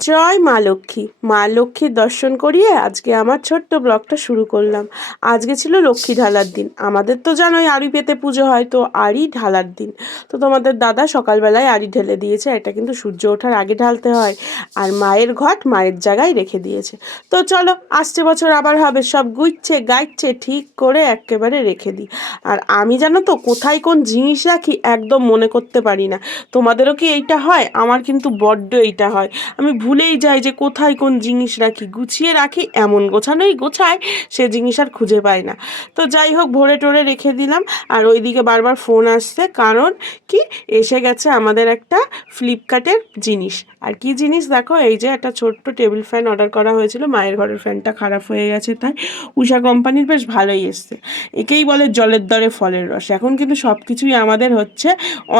জয় মা লক্ষ্মী। মা লক্ষ্মীর দর্শন করিয়ে আজকে আমার ছোট্ট ব্লগটা শুরু করলাম। আজকে ছিল লক্ষ্মী ঢালার দিন। আমাদের তো জানোই আড়ি পেতে পুজো হয়, তো আড়ি ঢালার দিন। তো তোমাদের দাদা সকালবেলায় আড়ি ঢেলে দিয়েছে, এটা কিন্তু সূর্য ওঠার আগে ঢালতে হয়। আর মায়ের ঘট মায়ের জায়গায় রেখে দিয়েছে। তো চলো, আসছে বছর আবার হবে। সব গুইচ্ছে গাইচ্ছে, ঠিক করে একেবারে রেখে দিই। আর আমি জানো তো কোথায় কোন জিনিস রাখি একদম মনে করতে পারি না। তোমাদেরও কি এইটা হয়? আমার কিন্তু বড্ড এইটা হয়। আমি ভুলেই যায় যে কোথায় কোন জিনিস রাখি গুছিয়ে রাখি, এমন গোছানোই গোছায়, সে জিনিস আর খুঁজে পায় না। তো যাই হোক, ভরে টোরে রেখে দিলাম। আর ওইদিকে বারবার ফোন আসছে, কারণ কি? এসে গেছে আমাদের একটা ফ্লিপকার্টের জিনিস। আর কি জিনিস? দেখো, এই যে একটা ছোট্ট টেবিল ফ্যান অর্ডার করা হয়েছিল, মায়ের ঘরের ফ্যানটা খারাপ হয়ে গেছে তাই। উষা কোম্পানির বেশ ভালোই এসছে। একেই বলে জলের দরে ফলের রস। এখন কিন্তু সব কিছুই আমাদের হচ্ছে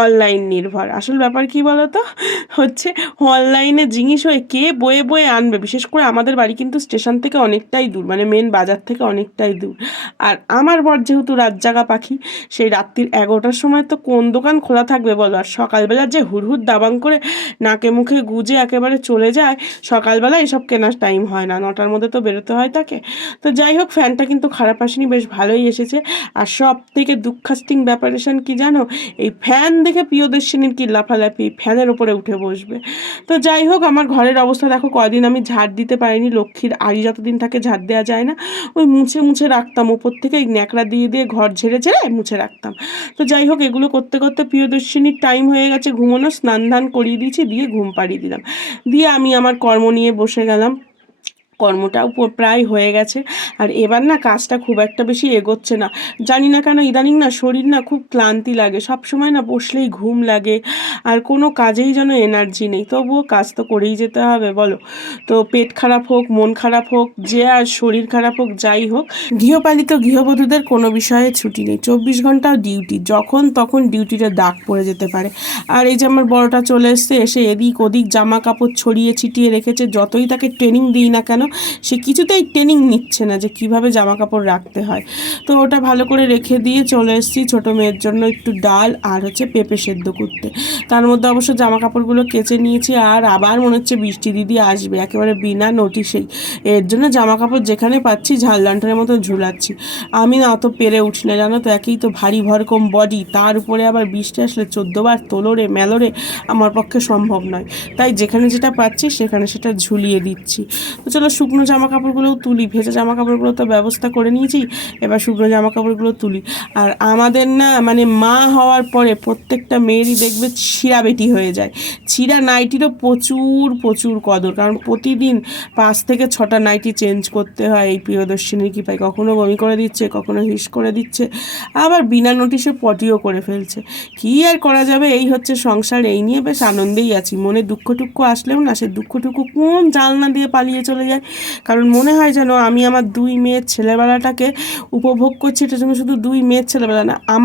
অনলাইন নির্ভর। আসল ব্যাপার কি বলো তো হচ্ছে অনলাইনে জিনিস কে বয়ে বয়ে আনবে? বিশেষ করে আমাদের বাড়ি কিন্তু স্টেশন থেকে অনেকটাই দূর মানে মেন বাজার থেকে অনেকটাই দূর। আর আমার বর যেহেতু রাত জাগা পাখি, সেই রাত্রির এগারোটার সময় তো কোন দোকান খোলা থাকবে বলো? আর সকালবেলা যে হুড়হুড় দাবাং করে নাকে মুখে গুজে একেবারে চলে যায়, সকালবেলা এসব কেনার টাইম হয় না। নটার মধ্যে তো বেরোতে হয় তাকে। তো যাই হোক ফ্যানটা কিন্তু খারাপ আসেনি, বেশ ভালোই এসেছে। আর সব থেকে দুঃখাস্টিং ব্যাপারেশন কি জানো? এই ফ্যান দেখে প্রিয়দর্শিনীর কি লাফালাফি? ফ্যানের ওপরে উঠে বসবে। তো যাই হোক, আমার ঘরের অবস্থা দেখো, কয়দিন আমি ঝাড় দিতে পারিনি, লক্ষ্মীর আড়ি যতদিন থাকে ঝাড় দেওয়া যায় না, ওই মুছে মুছে রাখতাম, ওপর থেকে এই ন্যাকড়া দিয়ে দিয়ে ঘর ঝেড়ে ঝেড়ে মুছে রাখতাম। তো যাই হোক, এগুলো করতে করতে প্রিয়দর্শিনীর টাইম হয়ে গেছে, ঘুমানো, স্নান ধান করিয়ে দিয়েছি, দিয়ে ঘুম পাড়িয়ে দিলাম। দিয়ে আমি আমার কর্ম নিয়ে বসে গেলাম। কর্মটাও প্রায় হয়ে গেছে। আর এবার না কাজটা খুব একটা বেশি এগোচ্ছে না। জানি না কেন ইদানিং না শরীর না খুব ক্লান্তি লাগে। সব সময় না বসলেই ঘুম লাগে। আর কোনো কাজেই যেন এনার্জি নেই। তবুও কাজ তো করেই যেতে হবে, বলো। তো পেট খারাপ হোক, মন খারাপ হোক, যে আর শরীর খারাপ হোক, যাই হোক। গৃহপালিত গৃহবধূদের কোনো বিষয়ে ছুটি নেই। চব্বিশ ঘন্টাও ডিউটি। যখন তখন ডিউটিটা দাগ পড়ে যেতে পারে। আর এই যে আমার বড়টা চলে এসছে, এসে এদিক ওদিক জামা কাপড় ছড়িয়ে ছিটিয়ে রেখেছে। যতই তাকে ট্রেনিং দিই না কেন সে কিছুতেই ট্রেনিং নিচ্ছে না যে কীভাবে জামা কাপড় রাখতে হয়। তো ওটা ভালো করে রেখে দিয়ে চলে এসেছি ছোটো মেয়ের জন্য একটু ডাল আর হচ্ছে পেঁপে সেদ্ধ করতে। তার মধ্যে অবশ্য জামা কাপড়গুলো কেচে নিয়েছি আর আবার মনে হচ্ছে বৃষ্টি দিদি আসবে, একেবারে বিনা নোটিশেই এর জন্য জামা কাপড় যেখানে পাচ্ছি ঝাল মতো ঝুলাচ্ছি। আমি না অত পেরে উঠি না, জানো তো একেই তো ভারী ভরকম বডি তার উপরে আবার বৃষ্টি আসলে চোদ্দোবার তোলোরে মেলোরে আমার পক্ষে সম্ভব নয়। তাই যেখানে যেটা পাচ্ছি সেখানে সেটা ঝুলিয়ে দিচ্ছি। তো চলো শুকনো জামা কাপড়গুলোও তুলি, ভেজা জামা কাপড়গুলো তো ব্যবস্থা করে নিয়েছি, এবার শুকনো জামা কাপড়গুলো তুলি। আর আমাদের না মানে মা হওয়ার পরে প্রত্যেকটা মেয়েরই দেখবে ছিঁড়া বেটি হয়ে যায়। ছিঁড়া নাইটিরও প্রচুর প্রচুর কদর, কারণ প্রতিদিন পাঁচ থেকে ছটা নাইটি চেঞ্জ করতে হয় এই প্রিয়দর্শিনীর কৃপায়। কখনো বমি করে দিচ্ছে, কখনো হিস করে দিচ্ছে, আবার বিনা নোটিশে পটিও করে ফেলছে। কী আর করা যাবে? এই হচ্ছে সংসার, এই নিয়ে বেশ আনন্দেই আছি। মনে দুঃখ টুক্ষ আসলেও না, সে দুঃখটুকু কোন জানলা দিয়ে পালিয়ে চলে যায়? কারণ মনে হয় যেন আমি আমার দুই মেয়ের ছেলেবেলাটাকে উপভোগ করছি, এটা যেন শুধু দুই মেয়ের ছেলেবেলা না, আমার